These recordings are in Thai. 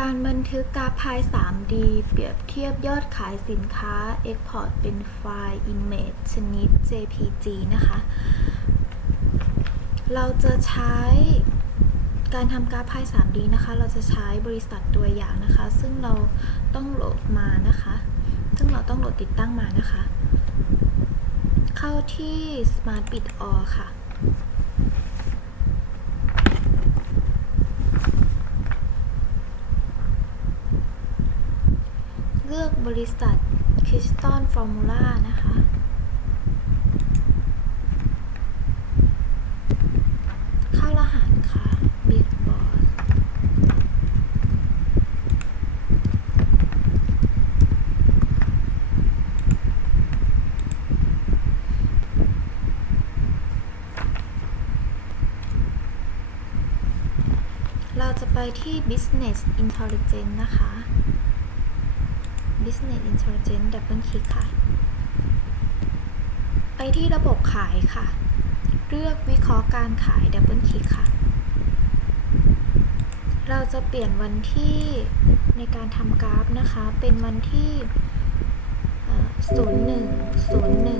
การบันทึกกราฟพาย 3D เปรียบเทียบยอดขายสินค้า Export เป็นไฟล์ Image ชนิด JPG นะคะ เราจะใช้การทำกราฟพาย 3D นะคะ เราจะใช้บริษัทตัวอย่างนะคะ ซึ่งเราต้องโหลดมานะคะ ซึ่งเราต้องโหลดติดตั้งมานะคะ เข้าที่ Smart Bit All ค่ะ บริษัทคริสตันฟอร์มูล่านะคะข้าวละหาสค่ะบิ๊กบอสเราจะไปที่ Business Intelligence นะคะ Business Intelligence Double Click ค่ะ ไปที่ระบบขายค่ะ เลือกวิเคราะห์การขาย Double Click ค่ะ เราจะเปลี่ยนวันที่ในการทำกราฟนะคะ เป็นวันที่เอ่อ01 01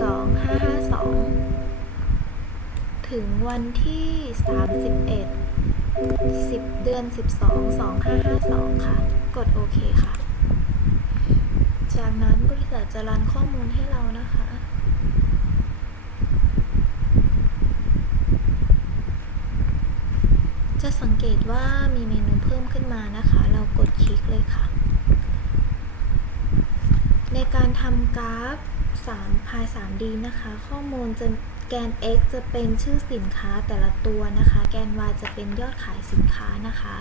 2552 ถึงวันที่ 31 10 เดือน 12 2552 ค่ะ กดโอเคค่ะ จากนั้นบริษัทจะรันข้อมูลให้เรานะคะ จะสังเกตว่ามีเมนูเพิ่มขึ้นมานะคะ เรากดคลิกเลยค่ะ ในการทำกราฟ3พาย 3D นะคะ ข้อมูลจะแกน x จะเป็นชื่อสินค้าแต่ละตัวนะคะ แกน y จะเป็นยอดขายสินค้านะคะ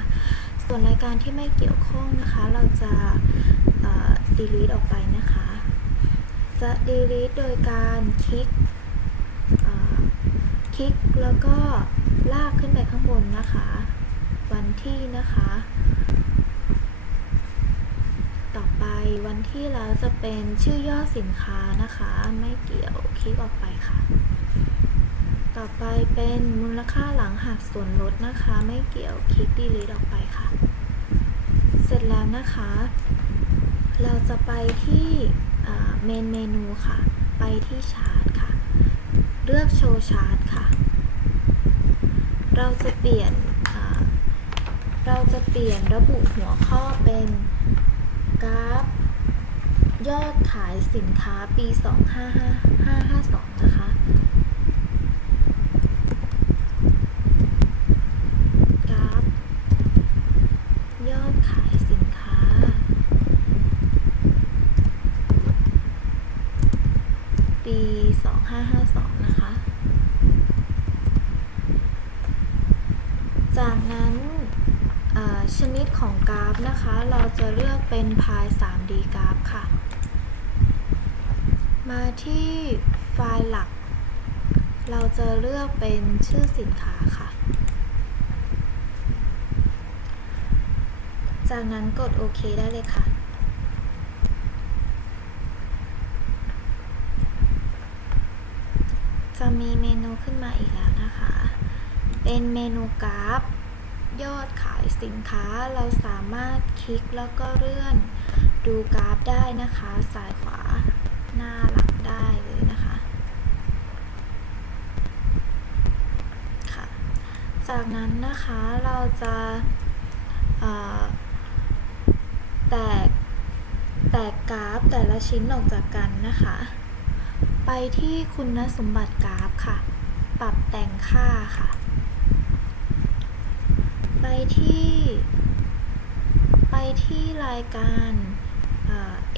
ส่วนรายการที่ไม่เกี่ยวข้องนะคะ เราจะ delete ออกไปนะคะ จะ delete โดยการคลิกคลิกแล้วก็ลากขึ้นไปข้างบนนะคะ วันที่นะคะ ต่อไปวันที่แล้วจะเป็นชื่อย่อสินค้านะคะ ไม่เกี่ยวคลิกออกไปค่ะ ต่อไปเป็นมูลค่าหลังหักส่วนลดนะคะ ไม่เกี่ยวคลิก delete ออกไปค่ะ จแล้วนะคะ เราจะไปที่เมนเมนูค่ะ ไปที่ชาร์ตค่ะ เลือกโชว์ชาร์ตค่ะ เราจะเปลี่ยนเราจะเปลี่ยนระบุหัวข้อเป็นกราฟยอดขายสินค้าปี 25552 นะคะ กราฟ ยอดขายสินค้า ปี 552 นะคะ จากนั้นชนิดของกราฟนะคะ เราจะเลือกเป็นพาย 3D กราฟค่ะ มาที่ไฟล์หลัก เราจะเลือกเป็นชื่อสินค้าค่ะ จากนั้นกดโอเคได้เลยค่ะ จะ มีเมนูขึ้นมาอีกแล้วนะคะ เป็นเมนูกราฟ ยอดขายสินค้าเราสามารถคลิกแล้วก็เลื่อนดูกราฟได้นะคะ ซ้ายขวาหน้าหลังได้เลยนะคะค่ะจากนั้นนะคะเราจะแตกแตกกราฟแต่ละชิ้นออกจากกันนะคะ ไปที่คุณสมบัติกราฟค่ะ ปรับแต่งค่าค่ะ ไปที่ ไปที่รายการ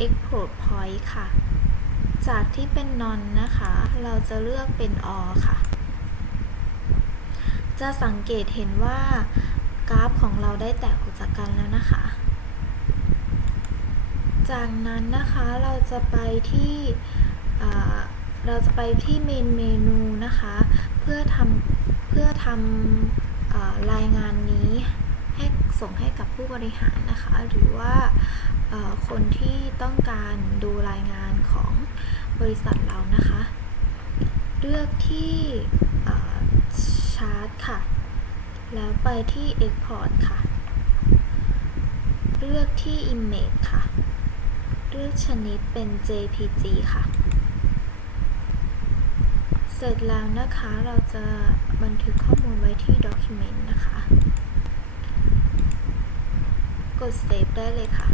export point ค่ะ จากที่เป็น non นะคะ เราจะเลือกเป็น all ค่ะ จะสังเกตเห็นว่ากราฟของเราได้แตกออกจากกันแล้วนะคะ จากนั้นนะคะเราจะไปที่ เราจะไปที่เมนเมนูนะคะ เพื่อทำเพื่อทำรายงานนี้ให้ส่งให้กับผู้บริหารนะคะ หรือว่าคนที่ต้องการดูรายงานของบริษัทเรานะคะ เลือกที่ชาร์ตค่ะ แล้วไปที่ Export ค่ะ เลือกที่ Image ค่ะ เลือกชนิดเป็น JPG ค่ะ เสร็จแล้วนะคะเราจะบันทึกข้อมูลไว้ที่ Document นะคะ กด Save ได้เลยค่ะ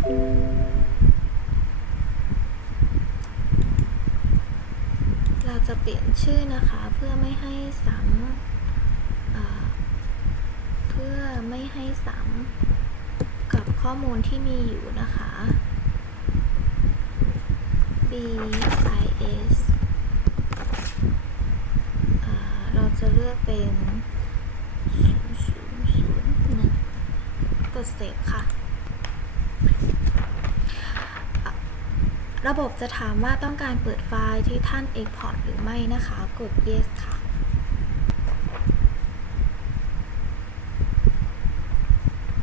เราจะเปลี่ยนชื่อนะคะเพื่อไม่ให้ซ้ำเเพื่อไม่ให้ซ้ำกับข้อมูลที่มีอยู่นะคะ B I S อ่าเรา จะเลือเป็น0001กด Save ค่ะ ระบบจะถามว่าต้องการเปิดไฟล์ที่ท่าน Export หรือไม่นะคะ กด Yes ค่ะ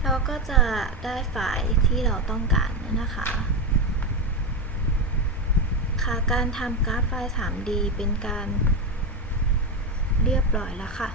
เราก็จะได้ไฟล์ที่เราต้องการนะคะ ค่ะ การทำกราฟไฟล์ 3D เป็นการ เรียบร้อยแล้วค่ะ